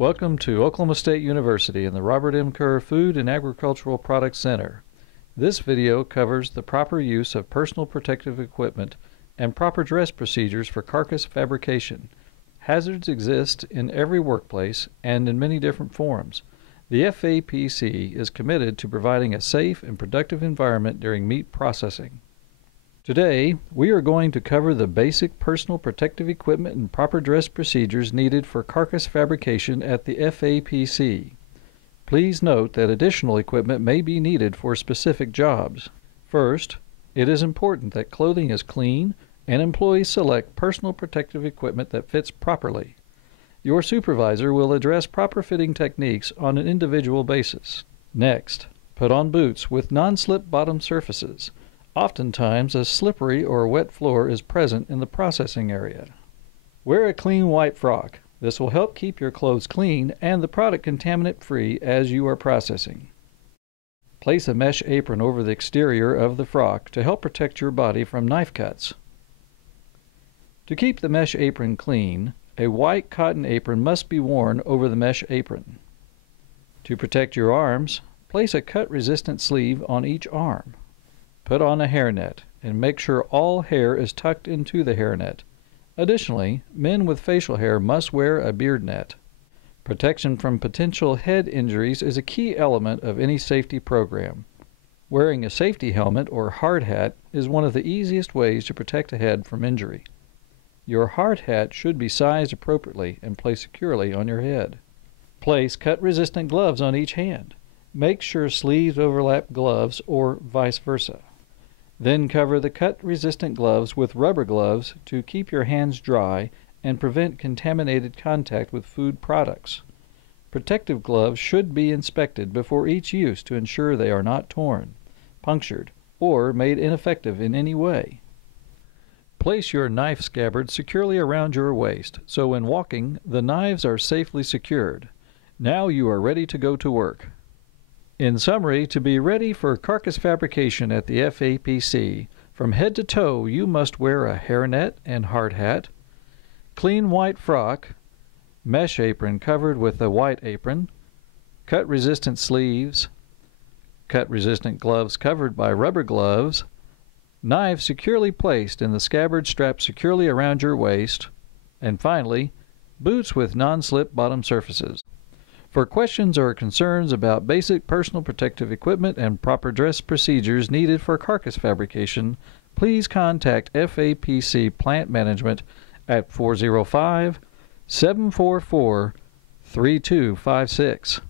Welcome to Oklahoma State University and the Robert M. Kerr Food and Agricultural Products Center. This video covers the proper use of personal protective equipment and proper dress procedures for carcass fabrication. Hazards exist in every workplace and in many different forms. The FAPC is committed to providing a safe and productive environment during meat processing. Today, we are going to cover the basic personal protective equipment and proper dress procedures needed for carcass fabrication at the FAPC. Please note that additional equipment may be needed for specific jobs. First, it is important that clothing is clean and employees select personal protective equipment that fits properly. Your supervisor will address proper fitting techniques on an individual basis. Next, put on boots with non-slip bottom surfaces. Oftentimes, a slippery or wet floor is present in the processing area. Wear a clean white frock. This will help keep your clothes clean and the product contaminant-free as you are processing. Place a mesh apron over the exterior of the frock to help protect your body from knife cuts. To keep the mesh apron clean, a white cotton apron must be worn over the mesh apron. To protect your arms, place a cut-resistant sleeve on each arm. Put on a hairnet and make sure all hair is tucked into the hairnet. Additionally, men with facial hair must wear a beard net. Protection from potential head injuries is a key element of any safety program. Wearing a safety helmet or hard hat is one of the easiest ways to protect a head from injury. Your hard hat should be sized appropriately and placed securely on your head. Place cut-resistant gloves on each hand. Make sure sleeves overlap gloves or vice versa. Then cover the cut-resistant gloves with rubber gloves to keep your hands dry and prevent contaminated contact with food products. Protective gloves should be inspected before each use to ensure they are not torn, punctured, or made ineffective in any way. Place your knife scabbard securely around your waist so when walking, the knives are safely secured. Now you are ready to go to work. In summary, to be ready for carcass fabrication at the FAPC, from head to toe you must wear a hairnet and hard hat, clean white frock, mesh apron covered with a white apron, cut-resistant sleeves, cut-resistant gloves covered by rubber gloves, knives securely placed in the scabbard strapped securely around your waist, and finally, boots with non-slip bottom surfaces. For questions or concerns about basic personal protective equipment and proper dress procedures needed for carcass fabrication, please contact FAPC Plant Management at 405-744-3256.